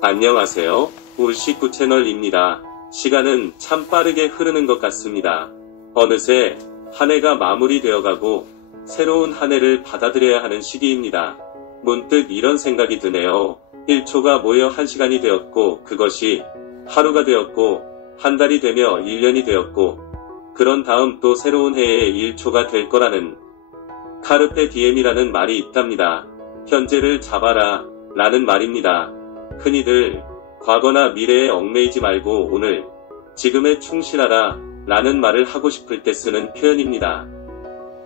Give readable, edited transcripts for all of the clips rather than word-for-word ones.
안녕하세요. 울식구 채널입니다. 시간은 참 빠르게 흐르는 것 같습니다. 어느새 한 해가 마무리되어가고 새로운 한 해를 받아들여야 하는 시기입니다. 문득 이런 생각이 드네요. 1초가 모여 1시간이 되었고, 그것이 하루가 되었고, 한 달이 되며 1년이 되었고, 그런 다음 또 새로운 해에 1초가 될 거라는 카르페 디엠이라는 말이 있답니다. 현재를 잡아라 라는 말입니다. 흔히들 과거나 미래에 얽매이지 말고 오늘, 지금에 충실하라 라는 말을 하고 싶을 때 쓰는 표현입니다.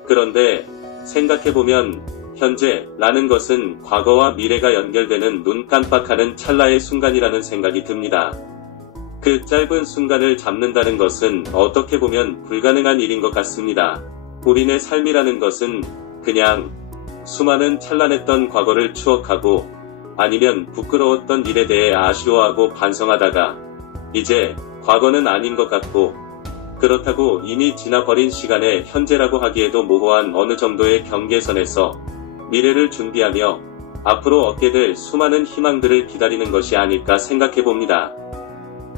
그런데 생각해보면 현재 라는 것은 과거와 미래가 연결되는 눈 깜빡하는 찰나의 순간이라는 생각이 듭니다. 그 짧은 순간을 잡는다는 것은 어떻게 보면 불가능한 일인 것 같습니다. 우리네 삶이라는 것은 그냥 수많은 찬란했던 과거를 추억하고 아니면 부끄러웠던 일에 대해 아쉬워하고 반성하다가 이제 과거는 아닌 것 같고 그렇다고 이미 지나버린 시간에 현재라고 하기에도 모호한 어느 정도의 경계선에서 미래를 준비하며 앞으로 얻게 될 수많은 희망들을 기다리는 것이 아닐까 생각해봅니다.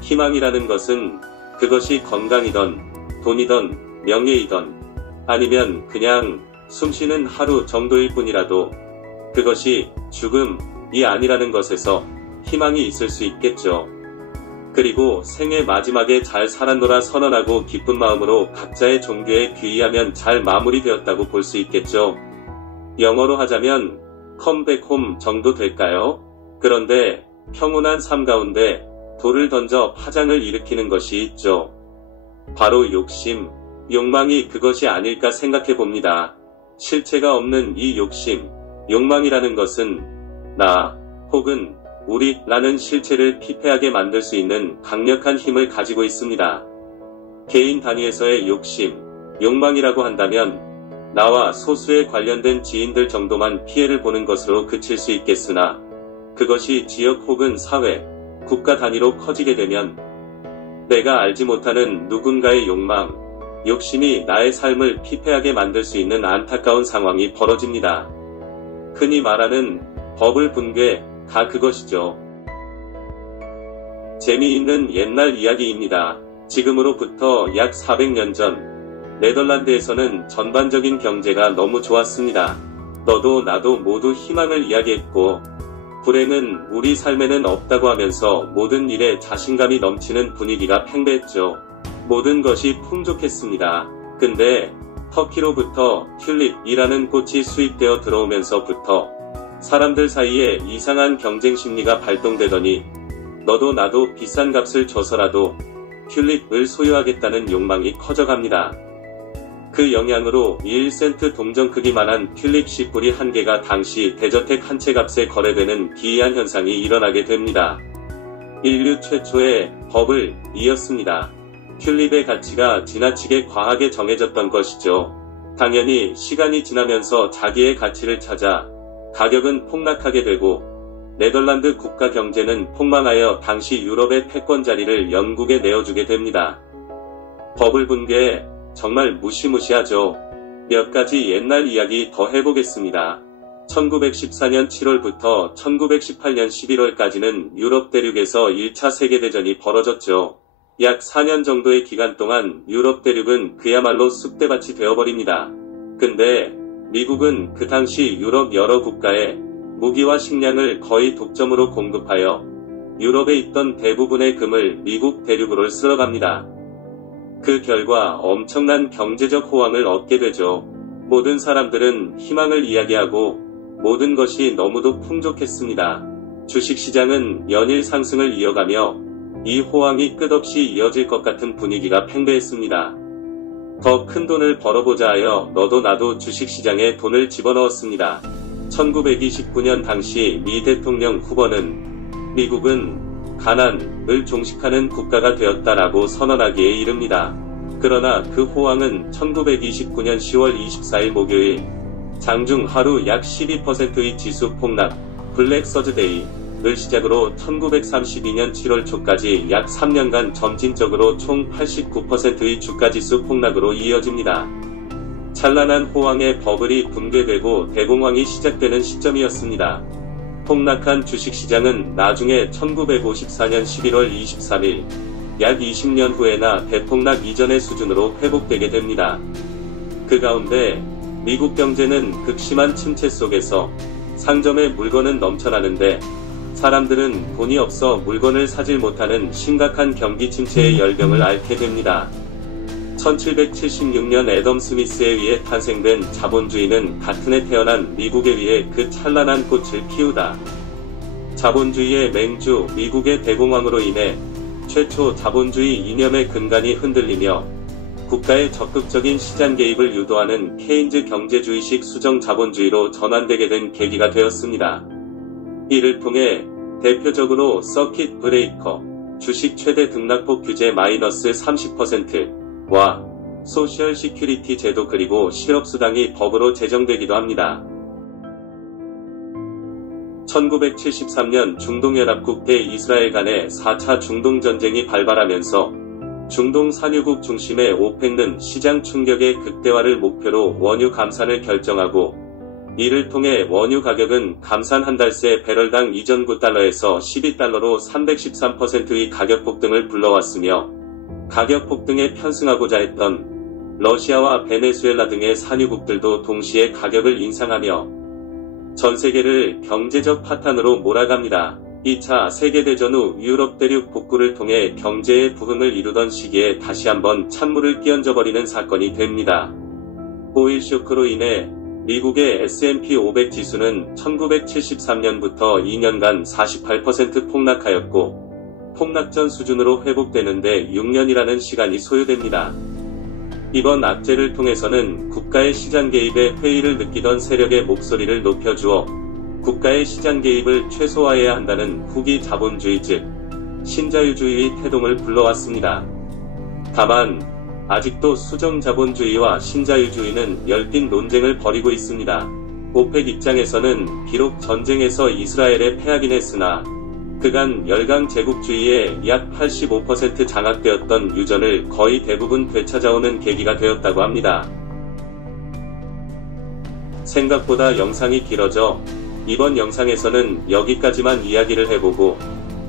희망이라는 것은 그것이 건강이던 돈이던 명예이던 아니면 그냥 숨쉬는 하루 정도일 뿐이라도 그것이 죽음이 아니라는 것에서 희망이 있을 수 있겠죠. 그리고 생애 마지막에 잘 살았노라 선언하고 기쁜 마음으로 각자의 종교에 귀의하면 잘 마무리되었다고 볼 수 있겠죠. 영어로 하자면 컴백홈 정도 될까요? 그런데 평온한 삶 가운데 돌을 던져 파장을 일으키는 것이 있죠. 바로 욕심, 욕망이 그것이 아닐까 생각해봅니다. 실체가 없는 이 욕심, 욕망이라는 것은 나 혹은 우리 라는 실체를 피폐하게 만들 수 있는 강력한 힘을 가지고 있습니다. 개인 단위에서의 욕심, 욕망이라고 한다면 나와 소수에 관련된 지인들 정도만 피해를 보는 것으로 그칠 수 있겠으나 그것이 지역 혹은 사회, 국가 단위로 커지게 되면 내가 알지 못하는 누군가의 욕망, 욕심이 나의 삶을 피폐하게 만들 수 있는 안타까운 상황이 벌어집니다. 흔히 말하는 버블 붕괴가 그것이죠. 재미있는 옛날 이야기입니다. 지금으로부터 약 400년 전 네덜란드에서는 전반적인 경제가 너무 좋았습니다. 너도 나도 모두 희망을 이야기했고 불행은 우리 삶에는 없다고 하면서 모든 일에 자신감이 넘치는 분위기가 팽배했죠. 모든 것이 풍족했습니다. 근데 터키로부터 튤립이라는 꽃이 수입되어 들어오면서부터 사람들 사이에 이상한 경쟁 심리가 발동되더니 너도 나도 비싼 값을 줘서라도 튤립을 소유하겠다는 욕망이 커져갑니다. 그 영향으로 1센트 동전 크기만한 튤립 씨뿌리 한 개가 당시 대저택 한 채 값에 거래되는 기이한 현상이 일어나게 됩니다. 인류 최초의 버블이었습니다. 튤립의 가치가 지나치게 과하게 정해졌던 것이죠. 당연히 시간이 지나면서 자기의 가치를 찾아 가격은 폭락하게 되고 네덜란드 국가 경제는 폭망하여 당시 유럽의 패권 자리를 영국에 내어주게 됩니다. 버블 붕괴 정말 무시무시하죠. 몇 가지 옛날 이야기 더 해보겠습니다. 1914년 7월부터 1918년 11월까지는 유럽 대륙에서 1차 세계대전이 벌어졌죠. 약 4년 정도의 기간 동안 유럽 대륙은 그야말로 쑥대밭이 되어버립니다. 근데 미국은 그 당시 유럽 여러 국가에 무기와 식량을 거의 독점으로 공급하여 유럽에 있던 대부분의 금을 미국 대륙으로 쓸어갑니다. 그 결과 엄청난 경제적 호황을 얻게 되죠. 모든 사람들은 희망을 이야기하고 모든 것이 너무도 풍족했습니다. 주식시장은 연일 상승을 이어가며 이 호황이 끝없이 이어질 것 같은 분위기가 팽배했습니다. 더 큰 돈을 벌어보자 하여 너도 나도 주식시장에 돈을 집어넣었습니다. 1929년 당시 미 대통령 후보는 미국은 가난을 종식하는 국가가 되었다라고 선언하기에 이릅니다. 그러나 그 호황은 1929년 10월 24일 목요일 장중 하루 약 12%의 지수 폭락 블랙 서즈데이를 시작으로 1932년 7월 초까지 약 3년간 점진적으로 총 89%의 주가지수 폭락으로 이어집니다. 찬란한 호황의 버블이 붕괴되고 대공황이 시작되는 시점이었습니다. 폭락한 주식시장은 나중에 1954년 11월 23일, 약 20년 후에나 대폭락 이전의 수준으로 회복되게 됩니다. 그 가운데 미국 경제는 극심한 침체 속에서 상점에 물건은 넘쳐나는데 사람들은 돈이 없어 물건을 사질 못하는 심각한 경기 침체의 열병을 앓게 됩니다. 1776년 애덤 스미스에 의해 탄생된 자본주의는 같은 해 태어난 미국에 의해 그 찬란한 꽃을 피우다. 자본주의의 맹주 미국의 대공황으로 인해 최초 자본주의 이념의 근간이 흔들리며 국가의 적극적인 시장 개입을 유도하는 케인즈 경제주의식 수정 자본주의로 전환되게 된 계기가 되었습니다. 이를 통해 대표적으로 서킷 브레이커, 주식 최대 등락폭 규제 마이너스 30%와 소셜 시큐리티 제도 그리고 실업수당이 법으로 제정되기도 합니다. 1973년 중동연합국 대 이스라엘 간의 4차 중동전쟁이 발발하면서 중동 산유국 중심의 오펙은 시장 충격의 극대화를 목표로 원유 감산을 결정하고 이를 통해 원유 가격은 감산 한 달 새 배럴당 이전 9달러에서 12달러로 313%의 가격 폭등을 불러왔으며 가격 폭등에 편승하고자 했던 러시아와 베네수엘라 등의 산유국들도 동시에 가격을 인상하며 전 세계를 경제적 파탄으로 몰아갑니다. 2차 세계대전 후 유럽 대륙 복구를 통해 경제의 부흥을 이루던 시기에 다시 한번 찬물을 끼얹어버리는 사건이 됩니다. 오일 쇼크로 인해 미국의 S&P 500 지수는 1973년부터 2년간 48% 폭락하였고 폭락 전 수준으로 회복되는데 6년이라는 시간이 소요됩니다. 이번 악재를 통해서는 국가의 시장 개입에 회의를 느끼던 세력의 목소리를 높여주어 국가의 시장 개입을 최소화해야 한다는 후기 자본주의 즉 신자유주의의 태동을 불러왔습니다. 다만 아직도 수정 자본주의와 신자유주의는 열띤 논쟁을 벌이고 있습니다. 오펙 입장에서는 비록 전쟁에서 이스라엘에 패하긴 했으나 그간 열강 제국주의에 약 85% 장악되었던 유전을 거의 대부분 되찾아오는 계기가 되었다고 합니다. 생각보다 영상이 길어져 이번 영상에서는 여기까지만 이야기를 해보고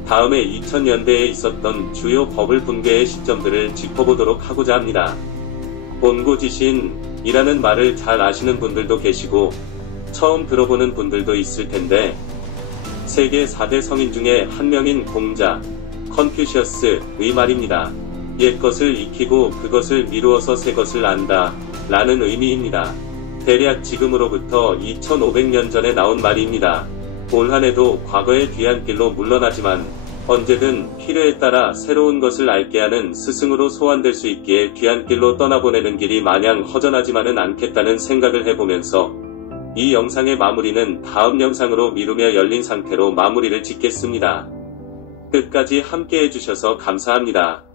다음에 2000년대에 있었던 주요 버블 붕괴의 시점들을 짚어보도록 하고자 합니다. 본고지신이라는 말을 잘 아시는 분들도 계시고 처음 들어보는 분들도 있을 텐데 세계 4대 성인 중에 한 명인 공자, 컨퓨시어스의 말입니다. 옛것을 익히고 그것을 미루어서 새것을 안다 라는 의미입니다. 대략 지금으로부터 2500년 전에 나온 말입니다. 올 한해도 과거의 뒤안길로 물러나지만 언제든 필요에 따라 새로운 것을 알게 하는 스승으로 소환될 수 있기에 뒤안길로 떠나보내는 길이 마냥 허전하지만은 않겠다는 생각을 해보면서 이 영상의 마무리는 다음 영상으로 미루며 열린 상태로 마무리를 짓겠습니다. 끝까지 함께 해주셔서 감사합니다.